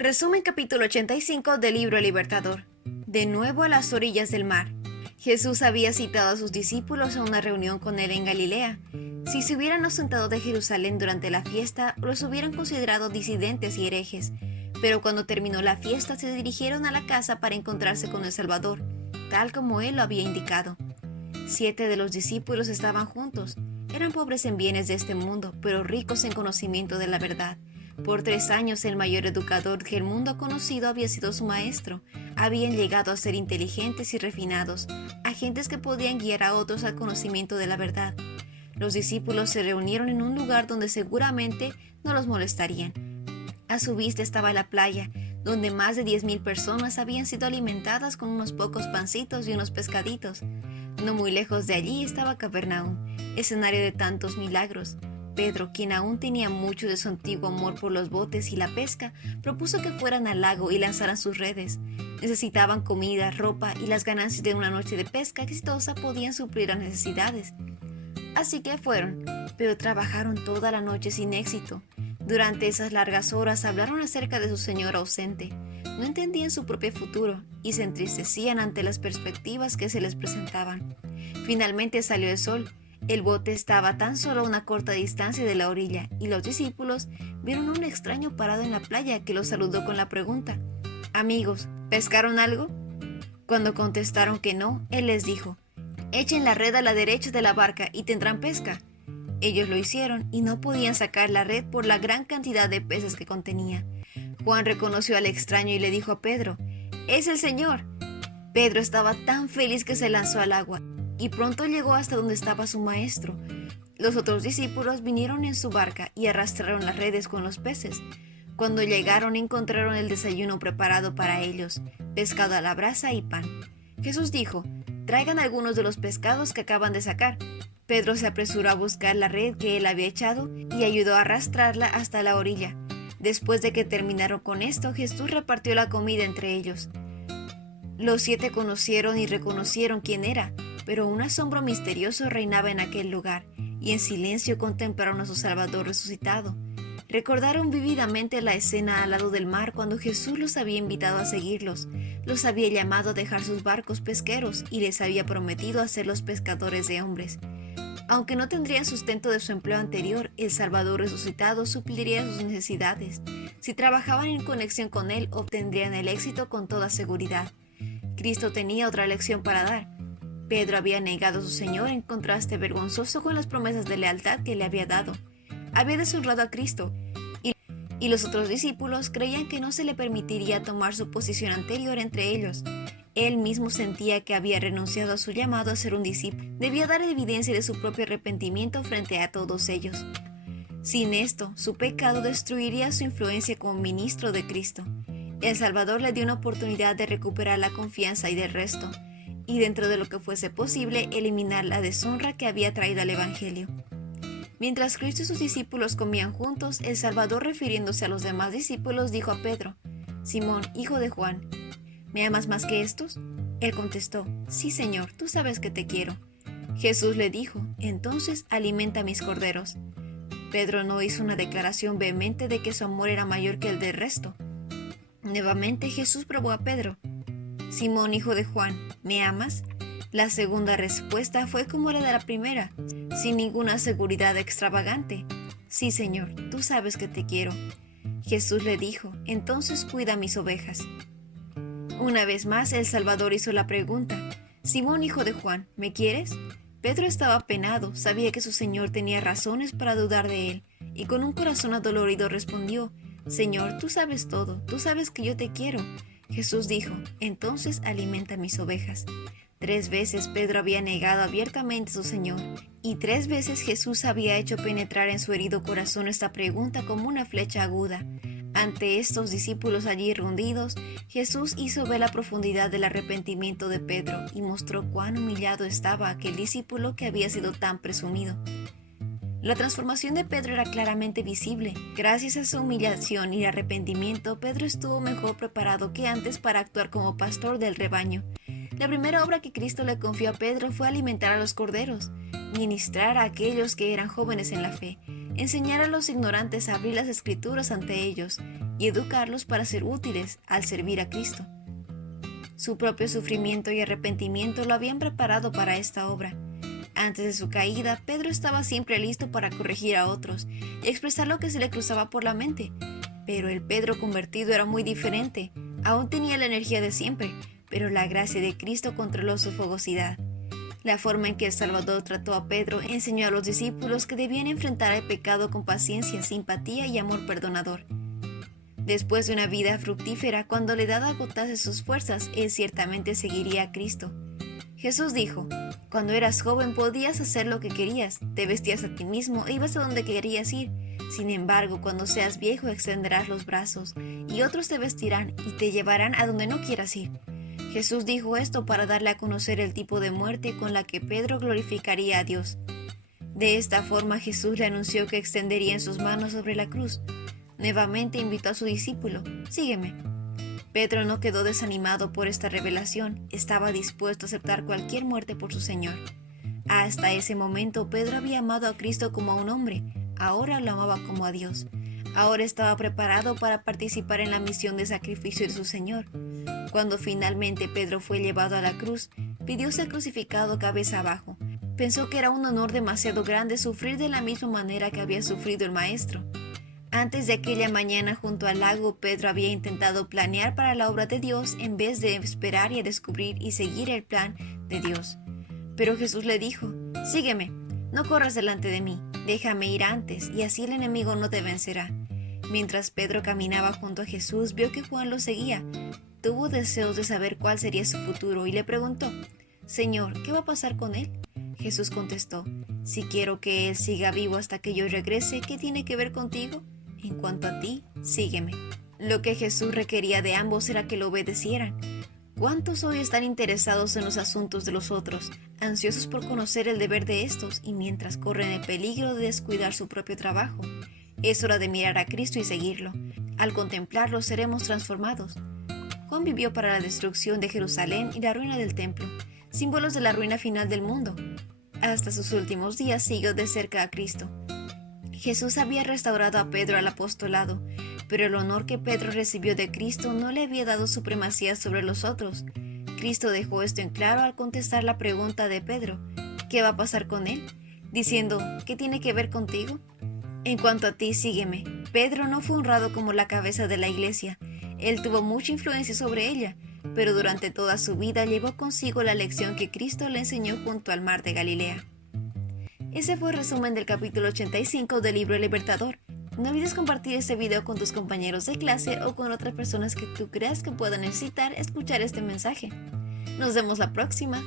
Resumen capítulo 85 del libro El Libertador. De nuevo a las orillas del mar. Jesús había citado a sus discípulos a una reunión con él en Galilea. Si se hubieran ausentado de Jerusalén durante la fiesta, los hubieran considerado disidentes y herejes. Pero cuando terminó la fiesta se dirigieron a la casa para encontrarse con el Salvador, tal como él lo había indicado. 7 de los discípulos estaban juntos. Eran pobres en bienes de este mundo, pero ricos en conocimiento de la verdad. Por 3 años el mayor educador que el mundo ha conocido había sido su maestro. Habían llegado a ser inteligentes y refinados, agentes que podían guiar a otros al conocimiento de la verdad. Los discípulos se reunieron en un lugar donde seguramente no los molestarían. A su vista estaba la playa, donde más de 10,000 personas habían sido alimentadas con unos pocos pancitos y unos pescaditos. No muy lejos de allí estaba Capernaum, escenario de tantos milagros. Pedro, quien aún tenía mucho de su antiguo amor por los botes y la pesca, propuso que fueran al lago y lanzaran sus redes. Necesitaban comida, ropa y las ganancias de una noche de pesca exitosa podían suplir las necesidades. Así que fueron, pero trabajaron toda la noche sin éxito. Durante esas largas horas hablaron acerca de su señor ausente. No entendían su propio futuro y se entristecían ante las perspectivas que se les presentaban. Finalmente salió el sol. El bote estaba tan solo a una corta distancia de la orilla y los discípulos vieron a un extraño parado en la playa que los saludó con la pregunta: «Amigos, ¿pescaron algo?». Cuando contestaron que no, él les dijo: «Echen la red a la derecha de la barca y tendrán pesca». Ellos lo hicieron y no podían sacar la red por la gran cantidad de peces que contenía. Juan reconoció al extraño y le dijo a Pedro: «¡Es el Señor!». Pedro estaba tan feliz que se lanzó al agua y pronto llegó hasta donde estaba su maestro. Los otros discípulos vinieron en su barca y arrastraron las redes con los peces. Cuando llegaron encontraron el desayuno preparado para ellos: pescado a la brasa y pan. Jesús dijo: «Traigan algunos de los pescados que acaban de sacar». Pedro se apresuró a buscar la red que él había echado y ayudó a arrastrarla hasta la orilla. Después de que terminaron con esto, Jesús repartió la comida entre ellos. Los 7 conocieron y reconocieron quién era, pero un asombro misterioso reinaba en aquel lugar, y en silencio contemplaron a su Salvador resucitado. Recordaron vívidamente la escena al lado del mar cuando Jesús los había invitado a seguirlos. Los había llamado a dejar sus barcos pesqueros y les había prometido hacerlos pescadores de hombres. Aunque no tendrían sustento de su empleo anterior, el Salvador resucitado supliría sus necesidades. Si trabajaban en conexión con él, obtendrían el éxito con toda seguridad. Cristo tenía otra lección para dar. Pedro había negado a su Señor en contraste vergonzoso con las promesas de lealtad que le había dado. Había deshonrado a Cristo, y los otros discípulos creían que no se le permitiría tomar su posición anterior entre ellos. Él mismo sentía que había renunciado a su llamado a ser un discípulo. Debía dar evidencia de su propio arrepentimiento frente a todos ellos. Sin esto, su pecado destruiría su influencia como ministro de Cristo. El Salvador le dio una oportunidad de recuperar la confianza y del resto, y dentro de lo que fuese posible, eliminar la deshonra que había traído al Evangelio. Mientras Cristo y sus discípulos comían juntos, el Salvador, refiriéndose a los demás discípulos, dijo a Pedro: «Simón, hijo de Juan, ¿me amas más que estos?». Él contestó: «Sí, Señor, tú sabes que te quiero». Jesús le dijo: «Entonces alimenta mis corderos». Pedro no hizo una declaración vehemente de que su amor era mayor que el del resto. Nuevamente Jesús probó a Pedro: «Simón, hijo de Juan, ¿me amas?». La segunda respuesta fue como la de la primera, sin ninguna seguridad extravagante: «Sí, Señor, tú sabes que te quiero». Jesús le dijo: «Entonces cuida mis ovejas». Una vez más el Salvador hizo la pregunta: «Simón, hijo de Juan, ¿me quieres?». Pedro estaba apenado, sabía que su Señor tenía razones para dudar de él, y con un corazón adolorido respondió: «Señor, tú sabes todo, tú sabes que yo te quiero». Jesús dijo: «Entonces alimenta mis ovejas». 3 veces Pedro había negado abiertamente a su Señor, y 3 veces Jesús había hecho penetrar en su herido corazón esta pregunta como una flecha aguda. Ante estos discípulos allí reunidos, Jesús hizo ver la profundidad del arrepentimiento de Pedro y mostró cuán humillado estaba aquel discípulo que había sido tan presumido. La transformación de Pedro era claramente visible. Gracias a su humillación y arrepentimiento, Pedro estuvo mejor preparado que antes para actuar como pastor del rebaño. La primera obra que Cristo le confió a Pedro fue alimentar a los corderos, ministrar a aquellos que eran jóvenes en la fe. enseñar a los ignorantes a abrir las escrituras ante ellos y educarlos para ser útiles al servir a Cristo. Su propio sufrimiento y arrepentimiento lo habían preparado para esta obra. Antes de su caída, Pedro estaba siempre listo para corregir a otros y expresar lo que se le cruzaba por la mente. Pero el Pedro convertido era muy diferente. Aún tenía la energía de siempre, pero la gracia de Cristo controló su fogosidad. La forma en que el Salvador trató a Pedro enseñó a los discípulos que debían enfrentar el pecado con paciencia, simpatía y amor perdonador. Después de una vida fructífera, cuando la edad agotase sus fuerzas, él ciertamente seguiría a Cristo. Jesús dijo: cuando eras joven podías hacer lo que querías, te vestías a ti mismo e ibas a donde querías ir. Sin embargo, cuando seas viejo extenderás los brazos, y otros te vestirán y te llevarán a donde no quieras ir. Jesús dijo esto para darle a conocer el tipo de muerte con la que Pedro glorificaría a Dios. De esta forma Jesús le anunció que extendería en sus manos sobre la cruz. Nuevamente invitó a su discípulo: sígueme. Pedro no quedó desanimado por esta revelación, estaba dispuesto a aceptar cualquier muerte por su Señor. Hasta ese momento Pedro había amado a Cristo como a un hombre, ahora lo amaba como a Dios. Ahora estaba preparado para participar en la misión de sacrificio de su Señor. Cuando finalmente Pedro fue llevado a la cruz, pidió ser crucificado cabeza abajo. Pensó que era un honor demasiado grande sufrir de la misma manera que había sufrido el Maestro. Antes de aquella mañana junto al lago, Pedro había intentado planear para la obra de Dios en vez de esperar y descubrir y seguir el plan de Dios. Pero Jesús le dijo: sígueme, no corras delante de mí, déjame ir antes, y así el enemigo no te vencerá. Mientras Pedro caminaba junto a Jesús, vio que Juan lo seguía. Tuvo deseos de saber cuál sería su futuro y le preguntó: Señor, ¿qué va a pasar con él? Jesús contestó: si quiero que él siga vivo hasta que yo regrese, ¿qué tiene que ver contigo? En cuanto a ti, sígueme. Lo que Jesús requería de ambos era que lo obedecieran. ¿Cuántos hoy están interesados en los asuntos de los otros, ansiosos por conocer el deber de estos, y mientras corren el peligro de descuidar su propio trabajo? Es hora de mirar a Cristo y seguirlo. Al contemplarlo seremos transformados. Juan vivió para la destrucción de Jerusalén y la ruina del templo, símbolos de la ruina final del mundo. Hasta sus últimos días siguió de cerca a Cristo. Jesús había restaurado a Pedro al apostolado, pero el honor que Pedro recibió de Cristo no le había dado supremacía sobre los otros. Cristo dejó esto en claro al contestar la pregunta de Pedro: ¿qué va a pasar con él? Diciendo: ¿qué tiene que ver contigo? En cuanto a ti, sígueme. Pedro no fue honrado como la cabeza de la iglesia. Él tuvo mucha influencia sobre ella, pero durante toda su vida llevó consigo la lección que Cristo le enseñó junto al mar de Galilea. Ese fue el resumen del capítulo 85 del libro El Libertador. No olvides compartir este video con tus compañeros de clase o con otras personas que tú creas que puedan necesitar escuchar este mensaje. Nos vemos la próxima.